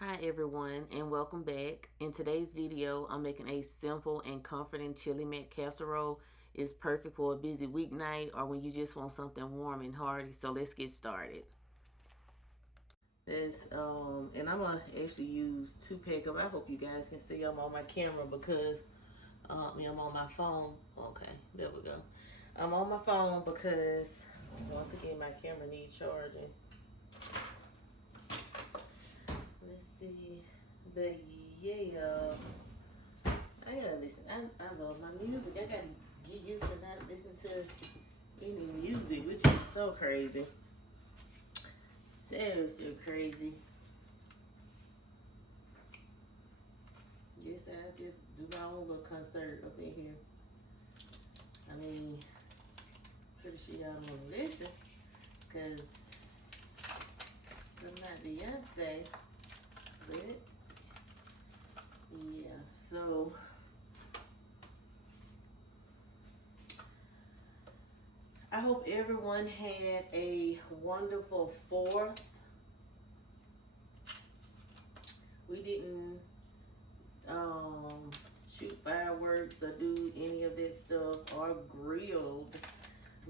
Hi everyone and welcome back. In today's video, I'm making a simple and comforting chili mac casserole. It's perfect for a busy weeknight or when you just want something warm and hearty. So let's get started. And I'm gonna actually use 2 pack of. I hope you guys can see I'm on my camera because I'm on my phone. Okay, there we go. I'm on my phone because once again my camera needs charging. Let's see. But yeah, I gotta listen. I love my music. I gotta get used to not listening to any music, which is so crazy. So crazy. Guess I just do my own little concert up in here. I mean, pretty sure y'all wanna listen, cause I'm not Beyonce. But yeah, so I hope everyone had a wonderful 4th. We didn't shoot fireworks or do any of that stuff or grilled,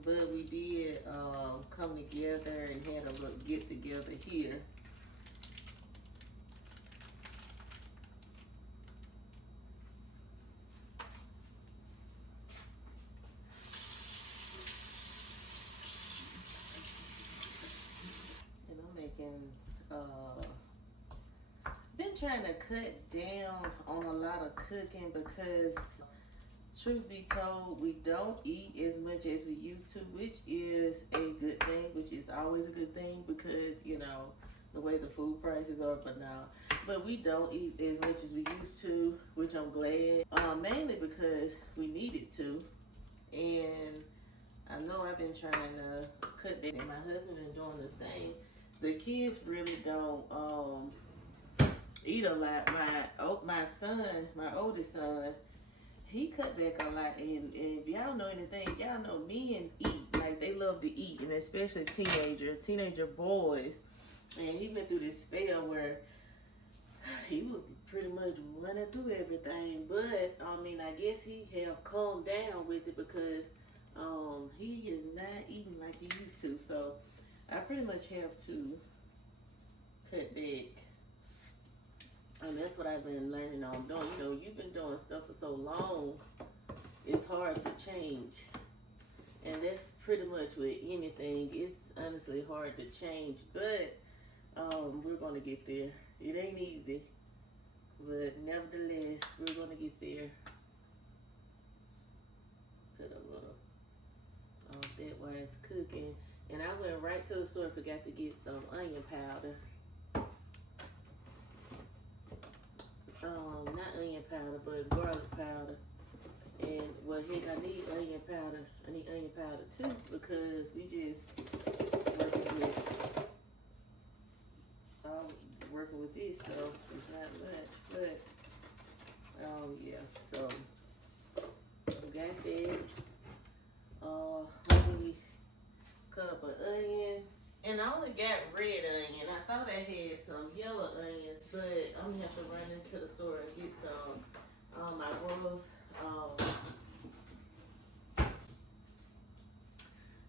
but we did come together and had a little get together here. And I'm making been trying to cut down on a lot of cooking because truth be told, we don't eat as much as we used to, which is a good thing, which is always a good thing because, you know, the way the food prices are for now. But we don't eat as much as we used to, which I'm glad, mainly because we needed to. And I know I've been trying to cut that, and my husband been doing the same. The kids really don't eat a lot. My son, my oldest son, he cut back a lot, and if y'all know anything, y'all know men eat. Like, they love to eat, and especially teenager boys. And he went through this spell where he was pretty much running through everything. But, I mean, I guess he have calmed down with it because he is not eating like he used to. So, I pretty much have to cut back. And that's what I've been learning on doing. You know, you've been doing stuff for so long, it's hard to change. And that's pretty much with anything. It's honestly hard to change, but we're gonna get there. It ain't easy, but nevertheless, we're gonna get there. Put a little that while it's cooking. And I went right to the store, forgot to get some onion powder. Not onion powder, but garlic powder. And well, heck, I need onion powder. I need onion powder too because we just working with this, so it's not much. But yeah, so we got that. Let me cut up an onion. And I only got red onion. I thought I had some yellow onions, but I'm gonna have to run into the store and get some.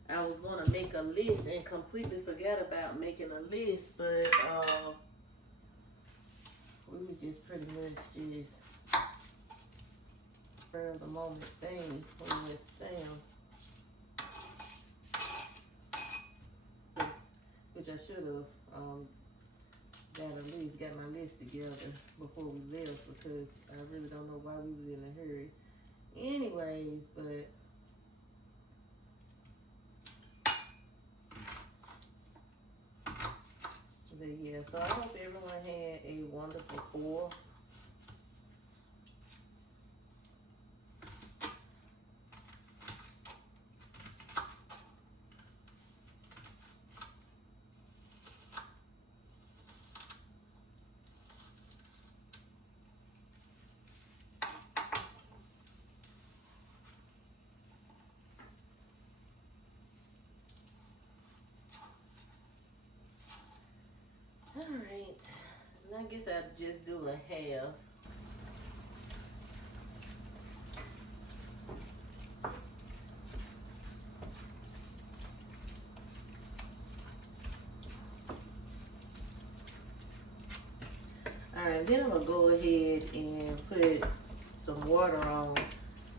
I was gonna make a list and completely forgot about making a list, but we was just pretty much just spur of the moment thing when we went to Sam. Which I should have got my list together before we left because I really don't know why we was in a hurry. Anyways, but yeah, so I hope everyone had a wonderful 4th. All right, And I guess I'd just do a half. Alright, then I'm gonna go ahead and put some water on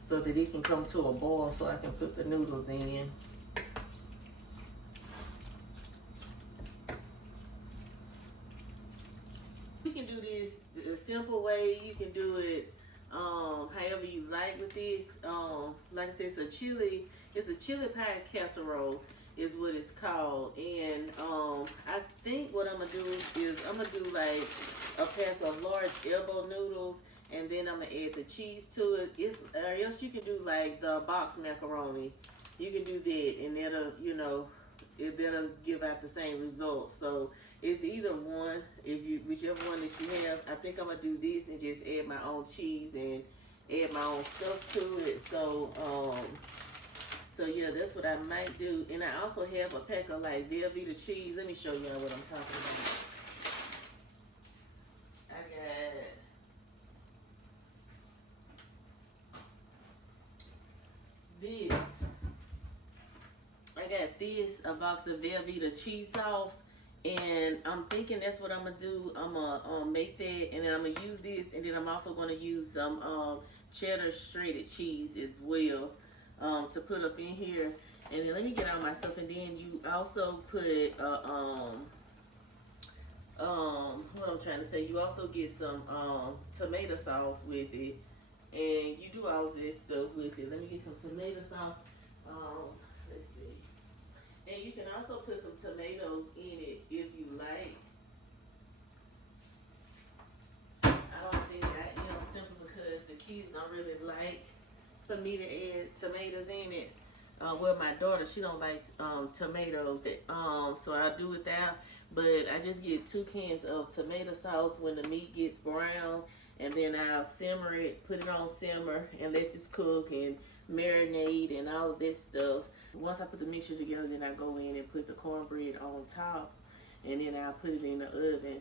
so that it can come to a boil so I can put the noodles in. You can do this the simple way. You can do it however you like with this. Like I said, it's a chili pie casserole is what it's called. And I think what I'm gonna do is I'm gonna do like a pack of large elbow noodles, and then I'm gonna add the cheese to it. Or else you can do like the box macaroni. You can do that, and that'll give out the same result. So it's either one, whichever one that you have. I think I'm gonna do this and just add my own cheese and add my own stuff to it. So yeah, that's what I might do. And I also have a pack of like Velveeta cheese. Let me show y'all what I'm talking about. I got this, a box of Velveeta cheese sauce, and I'm thinking that's what I'm gonna do. I'm gonna make that, and then I'm gonna use this, and then I'm also gonna use some cheddar shredded cheese as well to put up in here. And then let me get all my stuff, and then you also put what I'm trying to say, you also get some tomato sauce with it, and you do all of this stuff with it. Let me get some tomato sauce. Let's see. And you can also put some tomatoes in it if you like. I don't think simply because the kids don't really like for me to add tomatoes in it. Well, my daughter, she don't like tomatoes, so I do without. But I just get 2 cans of tomato sauce when the meat gets brown, and then I'll simmer it, put it on simmer, and let this cook and marinate and all of this stuff. Once I put the mixture together, then I go in and put the cornbread on top, and then I'll put it in the oven.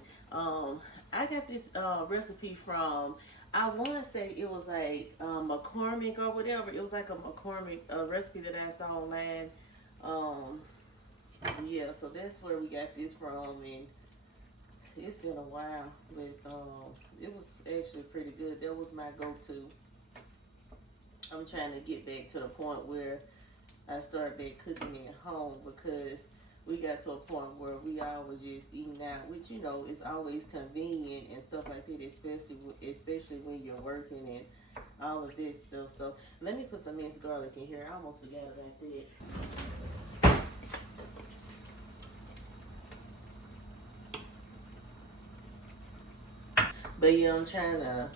I got this recipe from, I want to say it was like McCormick or whatever. It was like a McCormick recipe that I saw online. Yeah, so that's where we got this from, and it's been a while, but it was actually pretty good. That was my go-to. I'm trying to get back to the point where I started back cooking at home, because we got to a point where we always just eating out, which is always convenient and stuff like that, especially when you're working and all of this stuff. So let me put some minced garlic in here. I almost forgot about that. But yeah, I'm trying to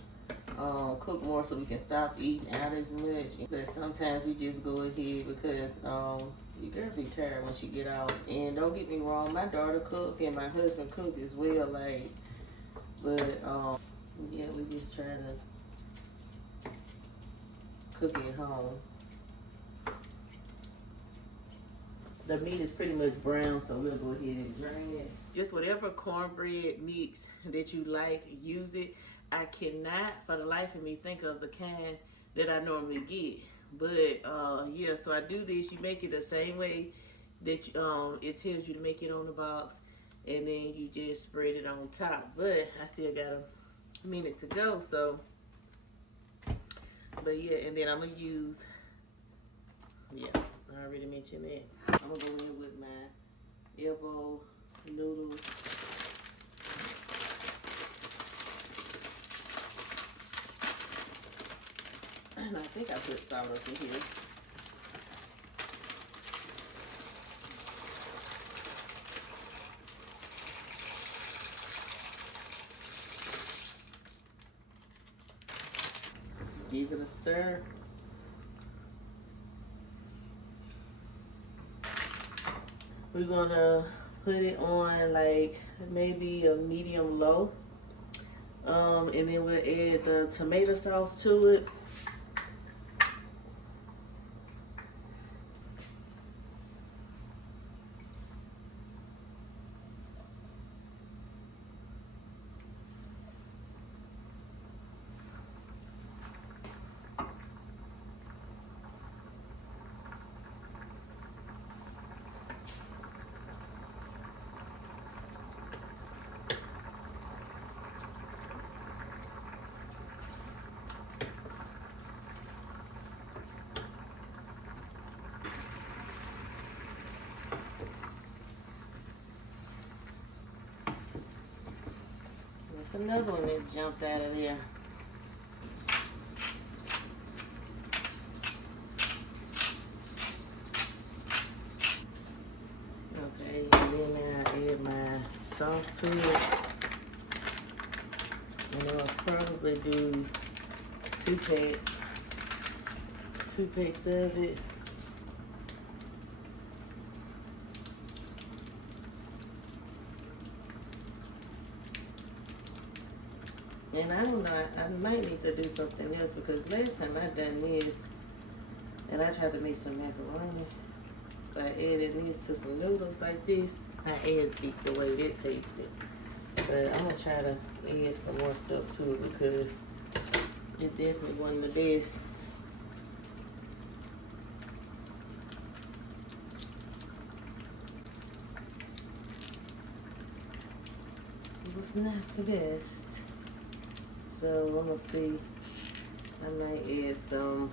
cook more so we can stop eating out as much. But sometimes we just go ahead because your girl be tired when she get out. And don't get me wrong, my daughter cook and my husband cook as well. But yeah, we just try to cook at home. The meat is pretty much brown, so we'll go ahead and drain it. Just whatever cornbread mix that you like, use it. I cannot, for the life of me, think of the kind that I normally get. But yeah, so I do this. You make it the same way that it tells you to make it on the box, and then you just spread it on top. But I still got a minute to go, so. But yeah, and then I'm gonna use. Yeah, I already mentioned that. I'm gonna go in with my elbow noodles. And I think I put salt up in here. Give it a stir. We're gonna put it on like maybe a medium low. And then we'll add the tomato sauce to it. It's another one that jumped out of there. Okay, and then I add my sauce to it. And I'll probably do 2 packs of it. And I don't know, I might need to do something else because last time I done this, and I tried to make some macaroni, but I added this to some noodles like this. My ass beat the way that tasted. But I'm gonna try to add some more stuff to it because it definitely wasn't the best. It was not the best. So I'm gonna see. I might add some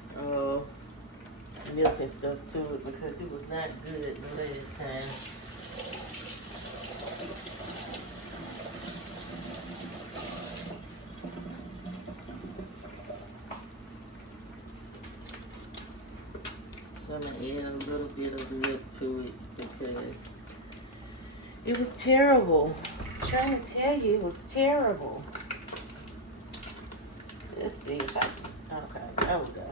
milk and stuff to it because it was not good the last time. So I'm gonna add a little bit of milk to it because it was terrible. I'm trying to tell you, it was terrible. Let's see if I can. Okay, there we go.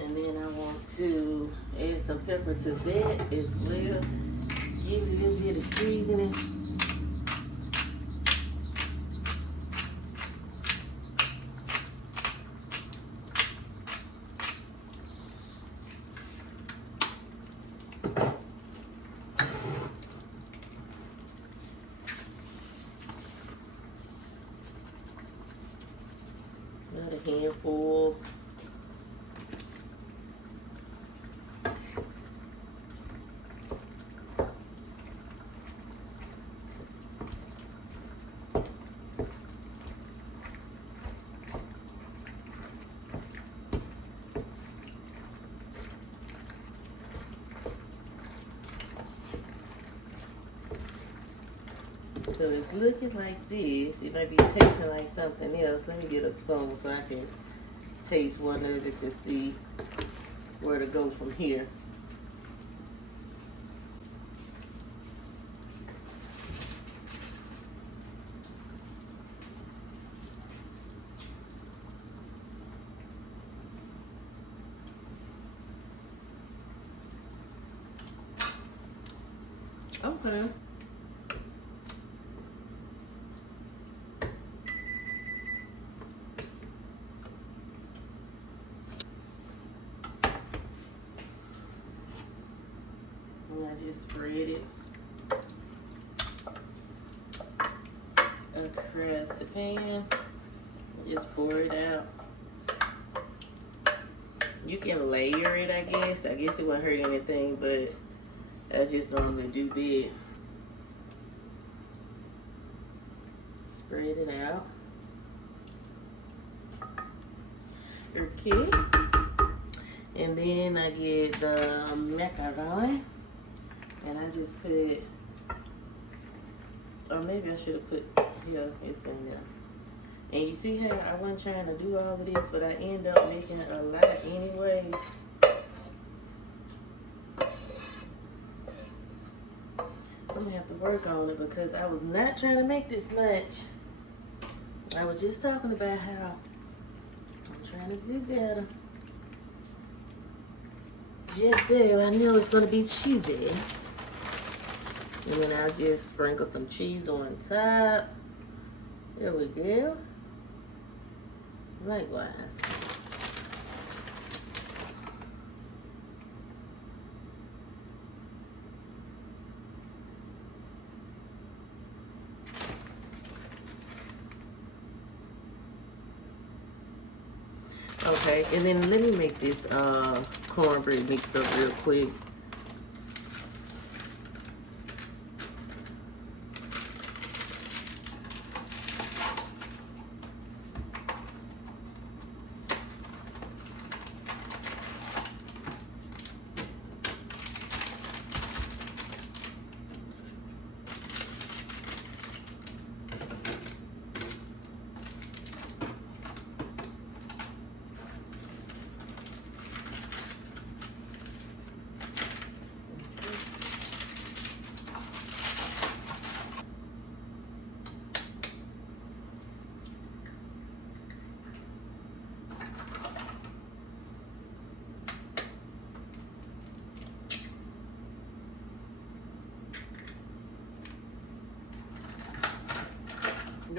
And then I want to add some pepper to that as well. Give it a little bit of seasoning. About a handful. So it's looking like this. It might be tasting like something else. Let me get a spoon so I can taste one of it to see where to go from here. Okay. And I just spread it across the pan. Just pour it out. You can layer it, I guess. I guess it won't hurt anything, but I just normally do that. Spread it out. Okay. And then I get the macaroni. And I just put, or maybe I should have put, yeah, it's in there. And you see how I wasn't trying to do all of this, but I end up making a lot anyways. I'm gonna have to work on it because I was not trying to make this much. I was just talking about how I'm trying to do better. Just so I know it's gonna be cheesy. And then I'll just sprinkle some cheese on top. There we go. Likewise. Okay, and then let me make this cornbread mix up real quick.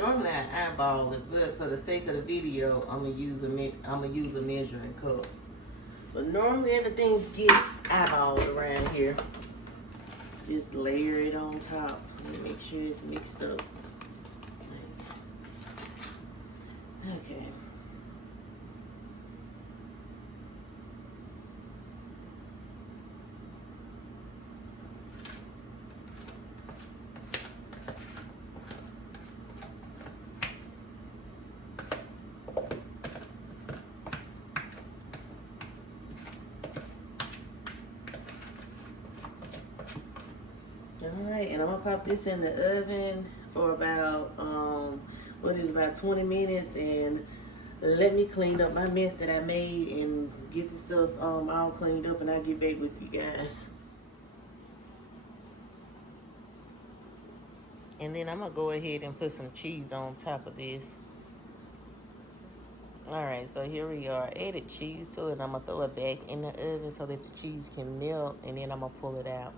Normally I eyeball it, but for the sake of the video, I'm gonna use a measuring cup. But normally everything gets eyeballed around here. Just layer it on top and make sure it's mixed up. Okay. Alright, and I'm gonna pop this in the oven for about about 20 minutes, and let me clean up my mess that I made and get the stuff all cleaned up, and I'll get back with you guys. And then I'm gonna go ahead and put some cheese on top of this. Alright, so here we are. Added cheese to it, and I'm gonna throw it back in the oven so that the cheese can melt, and then I'm gonna pull it out.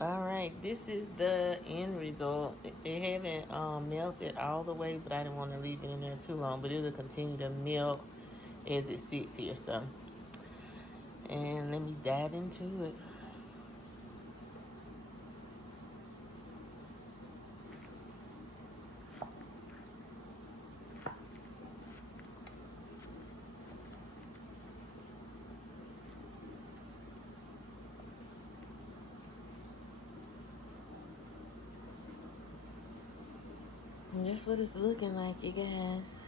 Alright, this is the end result. It haven't melted all the way, but I didn't want to leave it in there too long, but it'll continue to melt as it sits here. So, and let me dive into it. And that's what it's looking like, you guys.